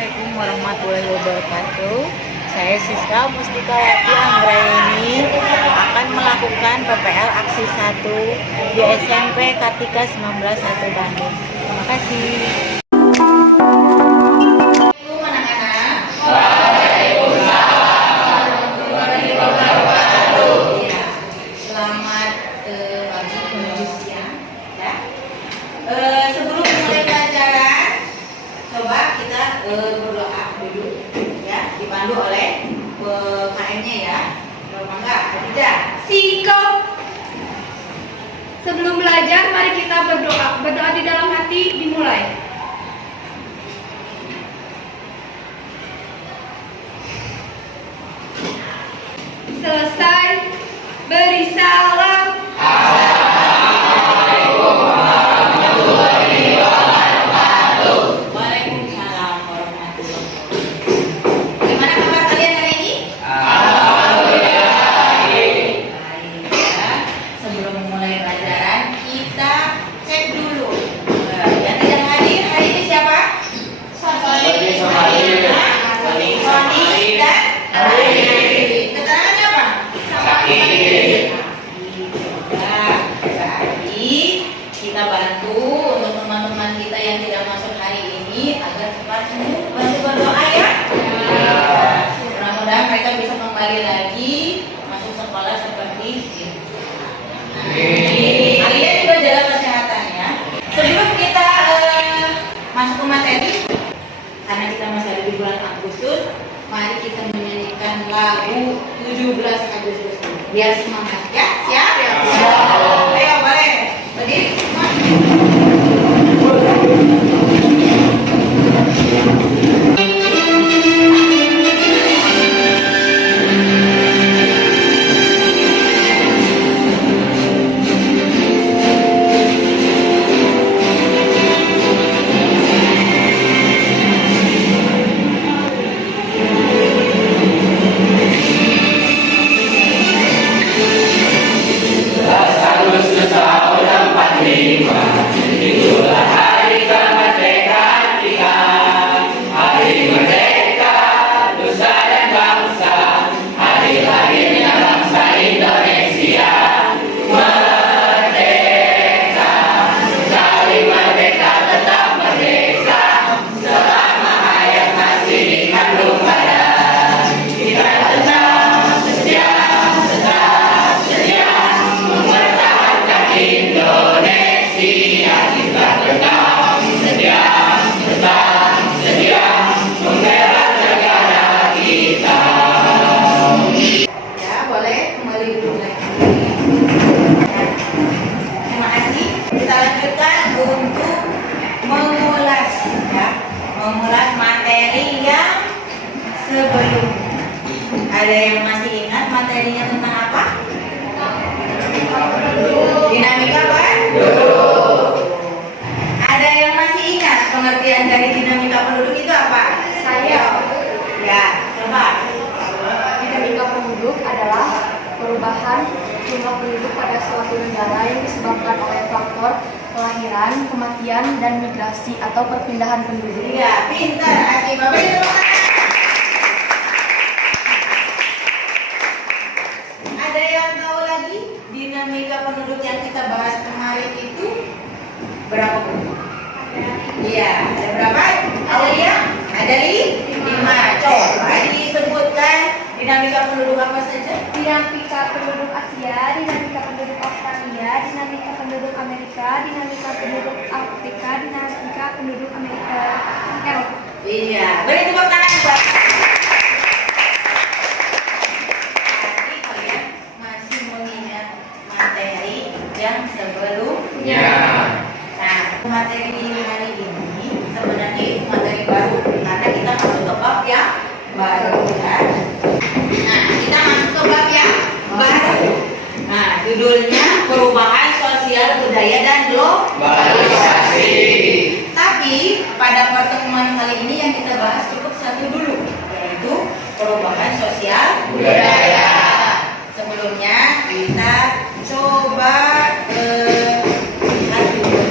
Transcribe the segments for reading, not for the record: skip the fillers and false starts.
Assalamualaikum warahmatullahi wabarakatuh. Saya Siswa Mustikawati Anggraini akan melakukan PPL Aksi 1 di SMP Kartika 19 Bandung. Terima kasih. Sebelum mulai pelajaran, coba kita berdoa dulu, ya, dipandu oleh KM-nya ya. Mangga, Khadijah. Sikap. Sebelum belajar, mari kita berdoa. Berdoa di dalam hati dimulai. Selesai, beri salam. Waalaikumsalam warahmatullahi wabarakatuh. Gimana kabar kalian hari ini? Baik ya. Sebelum memulai pelajaran, kita cek dulu. Yang tidak hadir hari ini siapa? Sony dan keterangannya apa? Sakit. Jadi kita bantu untuk teman-teman kita yang tidak masuk hari ini agar cepat sembuh. Bantu berdoa ya. Mudah-mudahan mereka bisa kembali lagi masuk sekolah seperti ini. Kalian juga jaga kesehatan ya. Sebelum kita masuk ke materi, karena kita masih ada di bulan Agustus, mari kita menyanyikan lagu 17 Agustus. Biar semangat ya. Siap? Ayo boleh. Berdiri semua. Ada yang masih ingat materinya tentang apa? Dinamika apa? Ada yang masih ingat pengertian dari dinamika penduduk itu apa? Saya. Ya, coba. Dinamika penduduk adalah perubahan jumlah penduduk pada suatu negara yang disebabkan oleh faktor kelahiran, kematian, dan migrasi atau perpindahan penduduk. Iya, pintar. Asik, Bapak itu. Ada yang tahu lagi dinamika penduduk yang kita bahas kemarin itu berapa penduduk? Iya, ada berapa? Tahu ya? Ada 5. Coba disebutkan dinamika penduduk apa saja? Dinamika penduduk Asia, dinamika penduduk Australia, dinamika penduduk Amerika, dinamika penduduk Afrika, dinamika penduduk Amerika Eropa. Iya, beri tepuk tangan buat. Jadi kalian masih mengingat materi yang sebelumnya. Nah, materi hari ini sebenarnya itu materi baru karena kita masuk ke bab yang baru ya. Nah, kita masuk ke bab yang baru. Nah, judulnya perubahan sosial budaya dan globalisasi. Tapi pada pertemuan kali ini yang kita bahas cukup satu dulu, yaitu perubahan sosial budaya. Sebelumnya kita coba lihat dulu.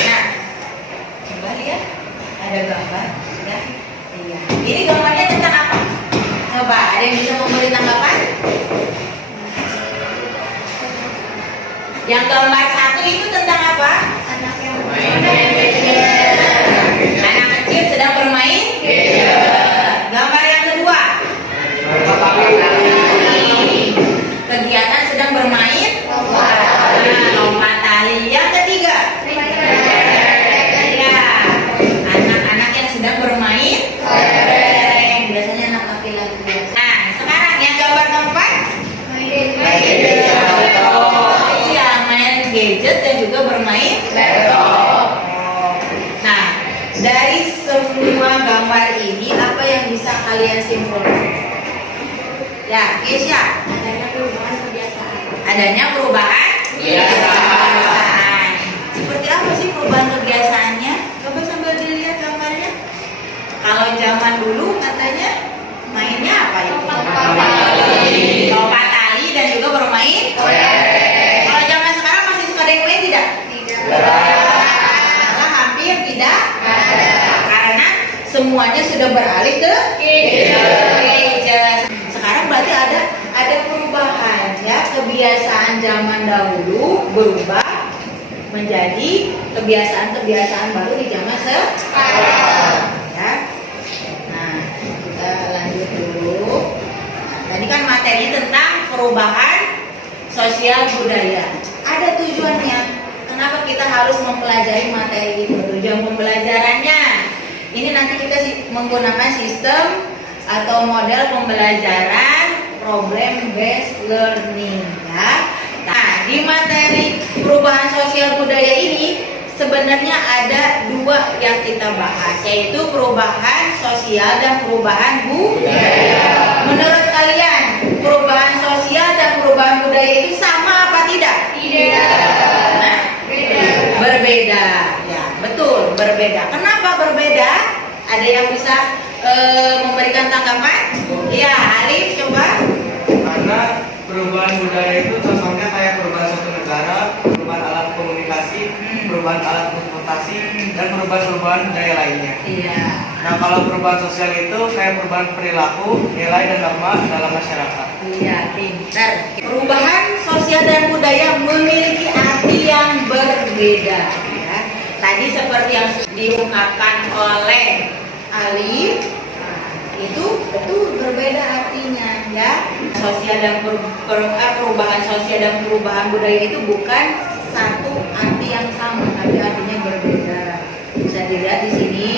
Nah, coba lihat ada gambar. Ya. Iya. Ini gambarnya tentang apa? Coba, ada yang bisa memberi tanggapan? Yang gambar 1 itu tentang apa? Anak yang Anak kecil sedang bermain. Gambar yang kedua, kegiatan sedang bermain. Lompat tali. Yang ketiga, ya, anak-anak yang sedang bermain. Biasanya anak laki-laki. Nah, sekarang yang gambar keempat, iya, main gadget dan juga bermain. Nah, dari semua gambar ini apa yang bisa kalian simpulkan? Ya, Kesya. adanya perubahan kebiasaan. Adanya perubahan kebiasaan. Seperti apa sih perubahan kebiasaannya? Coba sambil dilihat gambarnya. Kalau zaman dulu katanya mainnya apa itu? Lompat tali dan juga bermain. Kalau zaman sekarang masih suka ada yang main tidak? Malah hampir tidak. Karena semuanya sudah beralih ke gadget. Sekarang berarti ada perubahan ya, kebiasaan zaman dahulu berubah menjadi kebiasaan-kebiasaan baru di zaman sekarang ya. Nah, kita lanjut dulu. Tadi kan materinya tentang perubahan sosial budaya. Ada tujuannya. Kenapa kita harus mempelajari materi itu? Tujuan pembelajarannya ini nanti kita menggunakan sistem atau model pembelajaran problem based learning ya. Nah, di materi perubahan sosial budaya ini sebenarnya ada dua yang kita bahas, yaitu perubahan sosial dan perubahan budaya. Menurut kalian, perubahan sosial dan perubahan budaya itu sama apa tidak? Tidak. Nah, berbeda. Ya, betul, berbeda. Kenapa berbeda? Ada yang bisa memberikan tanggapan? Ya, Alif coba. Karena perubahan budaya itu contohnya kayak perubahan suatu negara, perubahan alat komunikasi, perubahan alat transportasi, dan perubahan budaya lainnya. Iya. Nah, kalau perubahan sosial itu kayak perubahan perilaku, nilai, dan norma dalam masyarakat. Iya, pintar. Perubahan sosial dan budaya memiliki arti yang berbeda. Ya. Tadi seperti yang diungkapkan oleh Alif, itu betul berbeda artinya ya. Sosial dan perubahan sosial dan perubahan budaya itu bukan satu arti yang sama, tapi artinya berbeda. Bisa dilihat di sini.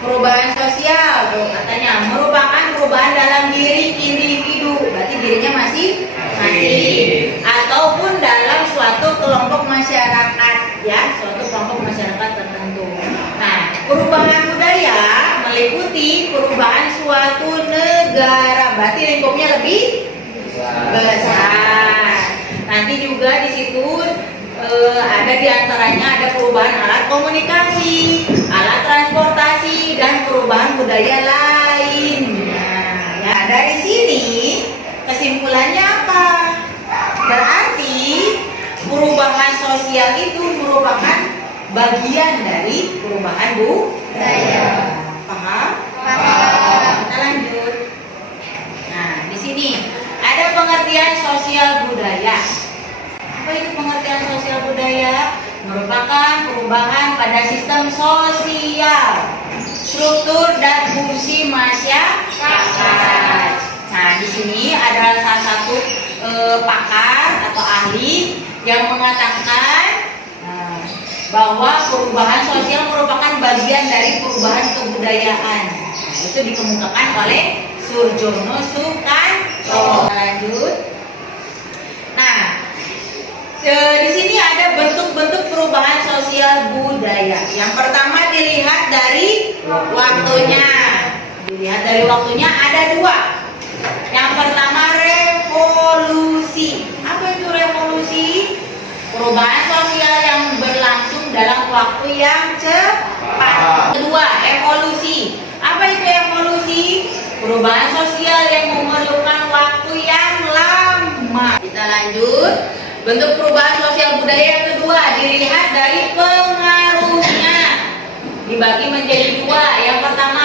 Perubahan sosial tuh katanya merupakan perubahan dalam diri individu, berarti dirinya masih ataupun dalam suatu kelompok masyarakat ya, suatu kelompok masyarakat tertentu. Nah, perubahan budaya meliputi perubahan suatu negara, berarti lingkupnya lebih besar. Nanti juga di situ ada diantaranya ada perubahan alat komunikasi, alat transportasi, dan perubahan budaya lainnya. Ya, dari sini kesimpulannya apa? Berarti perubahan sosial itu merupakan bagian dari perubahan budaya. Paham? Paham. Kita lanjut. Nah, di sini ada pengertian sosial budaya. Apa itu pengertian sosial budaya? Merupakan perubahan pada sistem sosial, struktur dan fungsi masyarakat. Nah, di sini ada salah satu pakar atau ahli yang mengatakan bahwa perubahan sosial merupakan bagian dari perubahan kebudayaan. Nah, itu dikemukakan oleh Surjono Sukanto. Lanjut. Nah, di sini ada bentuk-bentuk perubahan sosial budaya. Yang pertama dilihat dari waktunya. Dilihat dari waktunya ada dua. Yang pertama revolusi. Apa itu revolusi? Perubahan sosial yang berlangsung dalam waktu yang cepat. Kedua, evolusi. Apa itu evolusi? Perubahan sosial yang memerlukan waktu yang lama. Kita lanjut. Bentuk perubahan sosial budaya yang kedua dilihat dari pengaruhnya. Dibagi menjadi dua. Yang pertama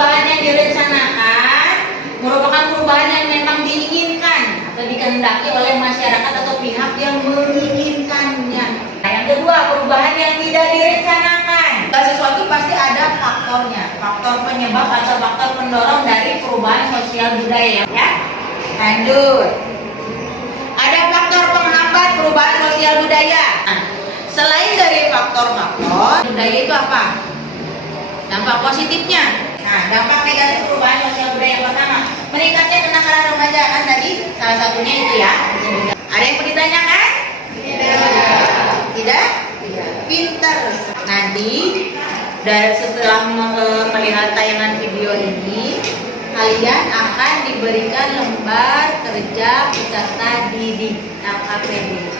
perubahan yang direncanakan merupakan perubahan yang memang diinginkan atau dikehendaki oleh masyarakat atau pihak yang menginginkannya. Nah, yang kedua, perubahan yang tidak direncanakan. Sesuatu pasti ada faktornya, faktor penyebab atau faktor pendorong dari perubahan sosial budaya. Ya, lanjut. Ada faktor penghambat perubahan sosial budaya. Nah, selain dari faktor-faktor budaya itu apa? Dampak positifnya. Nah, dampak negatif perubahan sosial budaya yang pertama, meningkatnya kenakalan remaja, kan tadi salah satunya itu ya. Ada yang mau ditanyakan? Tidak? Pinter. Nanti setelah melihat tayangan video ini, kalian akan diberikan lembar kerja peserta didik LKPD.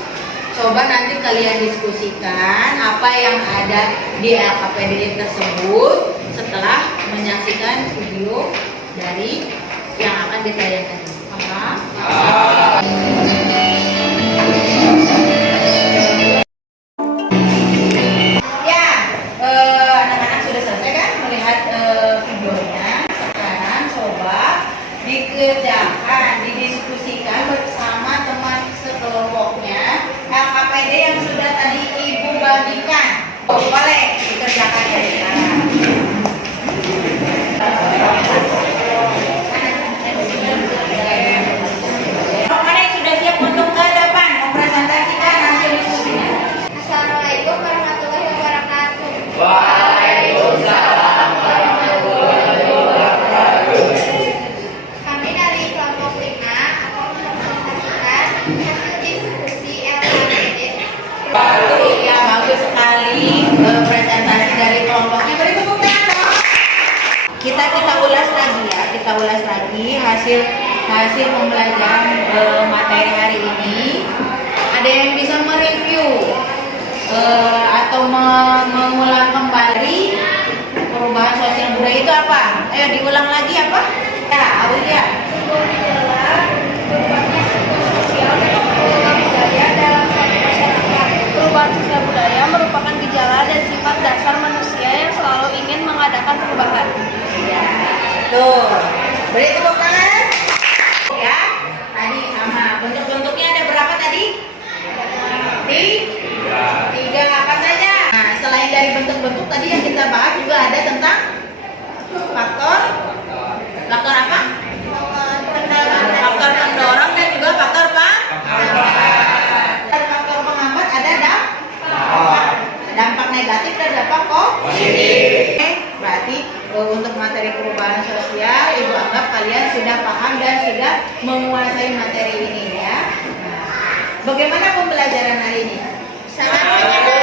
Coba nanti kalian diskusikan apa yang ada di LKPD tersebut setelah menyaksikan video dari yang akan ditayangkan. Paham? Ya, anak-anak sudah selesai kan melihat videonya. Sekarang coba dikerjakan, didiskusikan bersama teman sekelompoknya LKPD yang sudah tadi Ibu bagikan. Boleh dikerjakan ya sekarang. Mana yang sudah siap untuk ke depan mempresentasikan hasil diskusinya? Assalamualaikum warahmatullahi wabarakatuh. Waalaikumsalam warahmatullahi wabarakatuh. Kami dari kelompok 5 akan mempresentasikan hasil diskusi LKPD. Ya, bagus sekali presentasi dari kelompoknya. Beri tepuk tangan dong. Kita ulas lagi ya, kita ulas lagi hasil pembelajaran materi hari ini. Ada yang bisa mereview atau mengulang kembali perubahan sosial budaya itu apa? Ayo diulang lagi apa? Ya, Aulia. Perubahan sosial budaya merupakan gejala dan sifat dasar manusia yang selalu ingin mengadakan perubahan. Ya. Tuh. Beri tepuk tangan. Ya. Tadi sama. Bentuk-bentuknya ada berapa tadi? Tiga. Apa saja? Nah, selain dari bentuk-bentuk tadi yang kita bahas juga ada tentang faktor apa? Faktor pendorong dan juga faktor faktor penghambat ada dampak negatif dan dampak positif. Berarti untuk materi perubahan sosial, Ibu anggap kalian sudah paham dan sudah menguasai materi ini ya. Bagaimana pembelajaran hari ini? Sangat menyenangkan.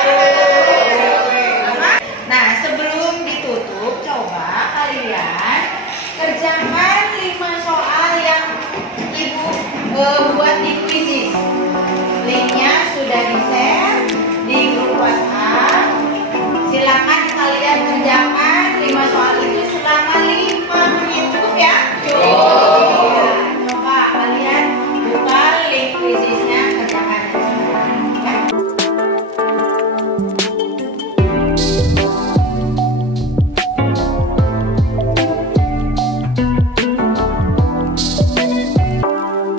Nah, sebelum ditutup, coba kalian kerjakan 5 soal yang Ibu buat di kuisis. Linknya sudah di-share di grup WhatsApp. Silakan kalian kerjakan 5 soal itu selama 5 menit. Cukup ya? Cukup. Coba kalian buka link kuisisnya, kerjakan semua. Ya.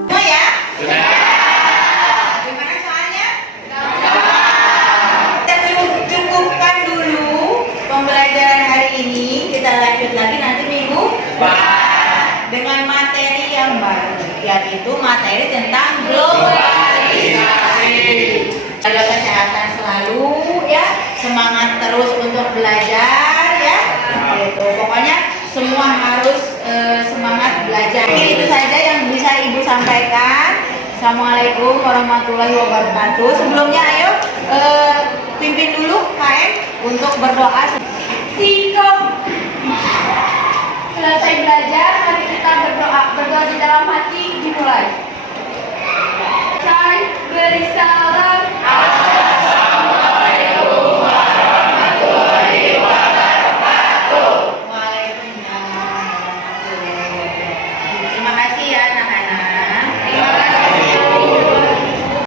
Semua ya? Gimana soalnya? Kita cukupkan dulu pembelajaran hari ini. Kita lanjut lagi nanti minggu dengan materi yang baru, yaitu materi tentang globalisasi. Jaga kesehatan selalu ya, semangat terus untuk belajar ya. Gitu. Pokoknya semua harus semangat belajar. Mungkin itu saja yang bisa Ibu sampaikan. Assalamualaikum warahmatullahi wabarakatuh. Sebelumnya ayo pimpin dulu KM untuk berdoa. Selesai belajar, mari kita berdoa. Berdoa di dalam hati dimulai.